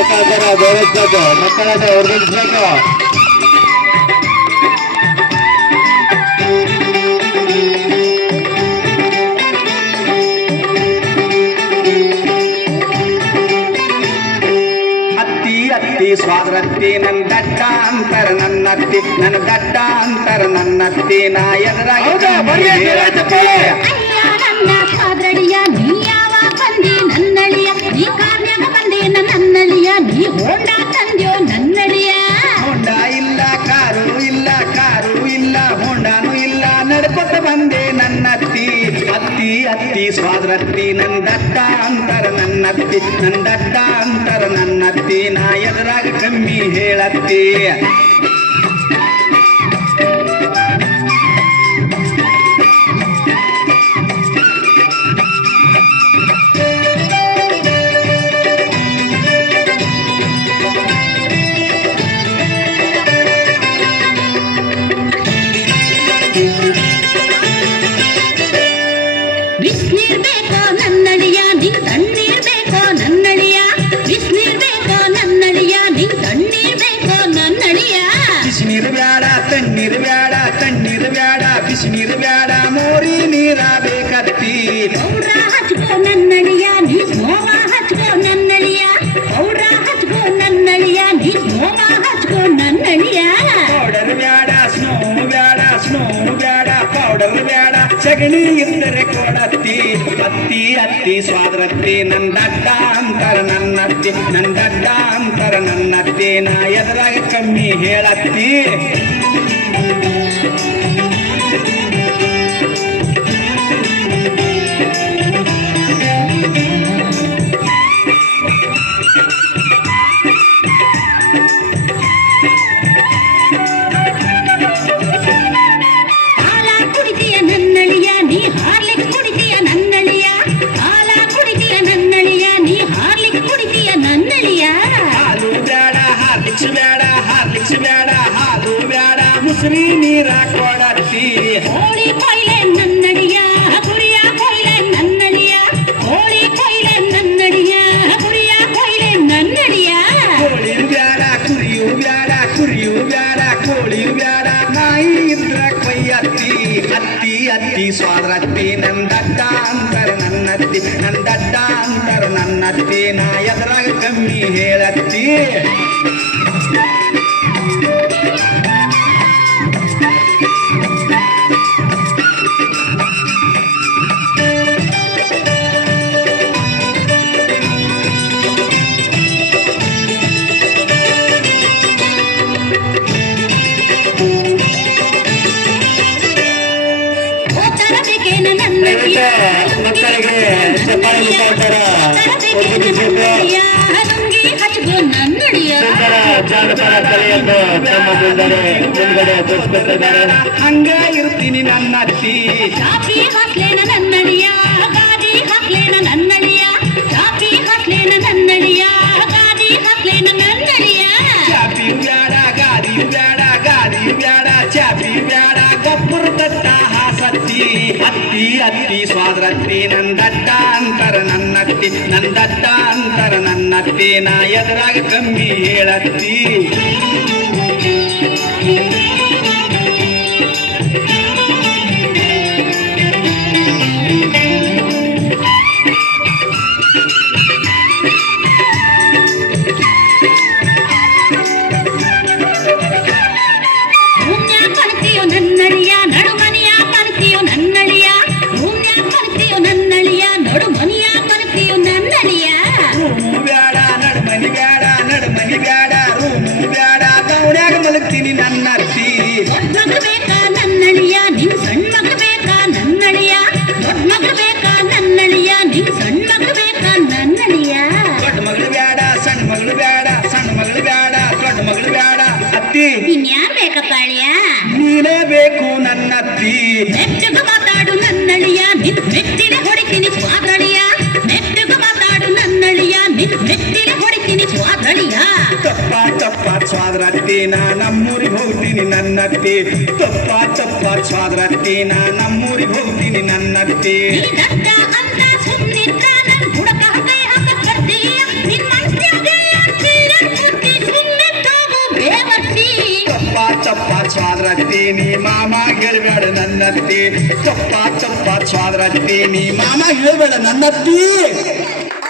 ಮುಖಾಂತರ ಗೌರವಿಸಬೇಕು. ಮಕ್ಕಳಾದ ಹೊರಡಿಸಬೇಕು. ಸ್ವಾದ್ರತ್ತಿ ನನ್ನ ದಡ್ಡ ಅಂತರ ನನ್ನತ್ತಿ ನನ್ನ ದಡ್ಡ ಅಂತರ ನನ್ನತ್ತಿ ನಾ ಎದುರಾಗಿ ನನ್ನ ಸ್ವಾದ್ರಡಿಯ ನೀ ಯಾವ ಬಂದಿ ನನ್ನಳಿಯ ನೀ ಕಾರ್ಯಾಗ ಬಂದಿ ನನ್ನಳಿಯ ನೀ ಹೋಂಡ ತಂದ್ಯೋ ನನ್ನಳಿಯ ಹೋಂಡ ಇಲ್ಲ ಕಾರು ಇಲ್ಲ ಕಾರು ಇಲ್ಲ ಹೋಂಡಾನು ಇಲ್ಲ ನಡ್ಕೊತ ಬಂದೆ ನನ್ನತ್ತಿ ಅತ್ತಿ ಅತ್ತಿ ಸ್ವಾದ್ರತ್ತಿ ನನ್ನ ದಡ್ಡ ಅಂತರ ನನ್ನತ್ತಿ ನನ್ನ ದಡ್ಡ ಅಂತರ ನನ್ನತ್ತಿ ನಾ ಎದುರಾಗ ಕಮ್ಮಿ ಹೇಳತ್ತಿ ಬಿಸ್ನೀರ್ ಬೇಕೋ ನನ್ನಳಿಯ ನಿಂಗ್ ತಣ್ಣೀರ್ ಬೇಕೋ ನನ್ನಳಿಯ ಬಿಸ್ನೀರ್ ಬೇಕೋ ನನ್ನಳಿಯ ನಿಂಗ್ ತಣ್ಣೀರ್ ಬೇಕೋ ನನ್ನಳಿಯ ಬಿಸಿನೀರು ಬ್ಯಾಡ ತಣ್ಣೀರು ಬ್ಯಾಡ ತಣ್ಣೀರು ಬ್ಯಾಡ ಬಿಸಿನೀರು ಬ್ಯಾಡ ಮೋರಿ ನೀರ ಬೇಕತ್ತಿ ಪೌಡ್ರ ಹಚ್ಕೋ ನನ್ನಳಿಯ ನೀ ಸ್ನೋವ ಹಚ್ಕೋ ನನ್ನಳಿಯ ಪೌಡ್ರ ಹಚ್ಕೋ ನನ್ನಳಿಯ ನೀ ಸ್ನೋವ ಹಚ್ಕೋ ನನ್ನಳಿಯ ಪೌಡರ್ ಬ್ಯಾಡ ಸ್ನೋ ಬ್ಯಾಡ ಪೌಡರ್ ಬ್ಯಾಡ ಸಗಣಿ ಇದ್ದರೆ ಕೊಡತ್ತಿ ಅತ್ತಿ ಅತ್ತಿ ಸ್ವಾದ್ರತ್ತಿ ನನ್ನ ದಡ್ಡ ಅಂತರ ನನ್ನತ್ತಿ ನನ್ನ ದಡ್ಡ ಅಂತರ ನನ್ನತ್ತಿ ನಾ ಎದುರಾಗ ಕಮ್ಮಿ ಹೇಳತ್ತಿ ಹಾಲ ಕುಡಿತೀಯ ನನ್ನಳಿಯ ನೀ ಹಾರ್ಲಿಕ್ ಕುಡಿತೀಯ ನನ್ನಳಿಯ ಹಾಲ ಕುಡಿತೀಯ ನನ್ನಳಿಯ ನೀ ಹಾರ್ಲಿಕ್ ಕುಡಿತೀಯ ನನ್ನಳಿಯ ಹಾಲು ಬ್ಯಾಡ ಹಾರ್ಲಿಕ್ಸ್ ಬ್ಯಾಡ ಹಾಲು ಬ್ಯಾಡ ಮುಸ್ರಿ ನೀರ ಕೊಡತ್ತಿ ಹೋಳಿ ಕೊಯ್ಲೆ ನನ್ನಳಿಯ ಕುರಿಯ ಕೊಯ್ಲೆ ನನ್ನಳಿಯ ಹೋಳಿ ಕೊಯ್ಲೆ ನನ್ನಳಿಯ ಕುರಿಯ ಕೊಯ್ಲೆ ನನ್ನಳಿಯ ಕೋಳಿಯು ಬ್ಯಾಡ ಕುರಿಯು ಬ್ಯಾಡ ಕೋಳಿಯು ಬ್ಯಾಡ ನಾಯಿ ಇದ್ರ ಕೊಯ್ಯತ್ತಿ ಅತ್ತಿ ಅತ್ತಿ ಸ್ವಾದ್ರತ್ತಿ ನನ್ನ ದಡ್ಡ ಅಂತರ ನನ್ನತ್ತಿ ನನ್ನ ದಡ್ಡ ಅಂತರ ನನ್ನತ್ತಿ ನಾ ಎದುರಾಗ ಕಮ್ಮಿ ಹೇಳತ್ತಿ ತರಬೇಕೇನ ನನ್ನಳಿಯ ಮಕ್ಕಳಿಗೆ ಚಪ್ಪಾಳೆ ಮುಖಾಂತರ ನನ್ನಳಿಯ ನುಂಗಿ ಹಚ್ಕೋ ನನ್ನಳಿಯ ಜಾನಪದ ಕಲೆಯನ್ನು ತಮ್ಮ ಮುಂಗಡೆ ತೋರಿಸ್ಕೊಟ್ಟಿದ್ದಾರೆ. ಹಂಗ ಇರ್ತೀನಿ ನನ್ನತ್ತಿ ಚಾಪಿ ಹಾಕ್ಲೇನ ನನ್ನಳಿಯ ಗಾದಿ ಹಾಕ್ಲೇನ ನನ್ನಳಿಯ ಚಾಪಿ ಹಾಕ್ಲೇನ ನನ್ನಳಿಯ ಗಾದಿ ಹಾಕ್ಲೇನ ನನ್ನಳಿಯ ಚಾಪಿಯು ಬ್ಯಾಡ ಗಾದಿಯು ಬ್ಯಾಡ ಚಾಪಿಯು ಬ್ಯಾಡ ಗೊಬ್ಬರ ದಟ್ಟ ಹಾಸತ್ತಿ ಅತ್ತಿ ಅತ್ತಿ ಸ್ವಾದ್ರತ್ತಿ ನನ್ನ ದಡ್ಡ ಅಂತರ ನನ್ನತ್ತಿ ನನ್ನ ದಡ್ಡ ಅಂತರ ನನ್ನತ್ತಿ ನಾ ಎದುರಾಗ ಕಮ್ಮಿ ಹೇಳತ್ತಿ ಭೂಮ್ಯ ಕಣ್ತೀಯೋ ನನ್ನಳಿಯ ನಡುಮನಿಯ ಕಣ್ತೀಯೋ ನನ್ನಳಿಯ ಭೂಮ್ಯ ಕಣ್ತೀಯೋ ನನ್ನಳಿಯ ನಡುಮನಿಯ ಕಣ್ತೀಯೋ ನನ್ನಳಿಯ ರೂಮು ಬ್ಯಾಡ ನಡುಮನಿ ಬ್ಯಾಡ ರೂಮು ಬ್ಯಾಡ ದೌಡ್ಯಾಗ ಮಲಗ್ತೀನಿ ನನ್ನತ್ತಿ ದೊಡ್ಡ ಮಗಳು ಬೇಕಾ ನನ್ನಳಿಯ ನಿನ್ ಸಣ್ಣ ಮಗಳು ಬೇಕಾ ನನ್ನಳಿಯ ದೊಡ್ಡ ಮಗಳು ಬೇಕಾ ನನ್ನಳಿಯ ನಿನ್ ಸಣ್ಣ ಮಗಳು ಬೇಕಾ ನನ್ನಳಿಯ ದೊಡ್ಡ ಮಗಳು ಬ್ಯಾಡ ಸಣ್ಣ ಮಗಳು ಬ್ಯಾಡ ದೊಡ್ಡ ಮಗಳು ಬ್ಯಾಡ ಅತ್ತಿ ಇನ್ಯಾರ್ ಬೇಕಪ್ಪ ಅಳಿಯ ನೀನೇ ಬೇಕು ನನ್ನತ್ತಿ ಮೆಟ್ಟಗ ಮಾತಾಡು ನನ್ನಳಿಯ ನಿನ್ ಮೆಟ್ಟಿನ ಹೊಡಿತೀನಿ ಸ್ವಾದಳಿಯ ಮೆಟ್ಟಗ ಮಾತಾಡು ನನ್ನಳಿಯ ನಿನ್ ಮೆಟ್ಟಿನ ಹೊಡಿತೀನಿ ಸ್ವಾದಳಿಯ ತಪ್ಪ ಸ್ವಾದ್ರತ್ತಿ ನಾ ನಮ್ಮೂರಿಗೆ ಹೋಗ್ತೀನಿ ನನ್ನತ್ತಿ ತಪ್ಪ ಸ್ವಾದ್ರತ್ತಿ ನಾ ನಮ್ಮೂರಿಗೆ ಹೋಗ್ತೀನಿ ನನ್ನತ್ತಿ ನೀ ದಡ್ಡ ಅಂತ ಸುಮ್ನಿದ್ರ ನನ್ ಹುಡುಕ ಹೃದಯ ಹಾಕ ಕರ್ತೀಯ ನಿನ್ ಮನಸ್ಸಿಗೆ ಅಂತೀಯ ನನ್ನತ್ತಿ ತಪ್ಪ ಸ್ವಾದ್ರತ್ತಿ ನೀ ಮಾಮ ಹೇಳ್ಬೇಡ ನನ್ನತ್ತಿ ತಪ್ಪ ಸ್ವಾದ್ರತ್ತಿ ನೀ ಮಾಮ ಹೇಳ್ಬೇಡ ನನ್ನತ್ತಿ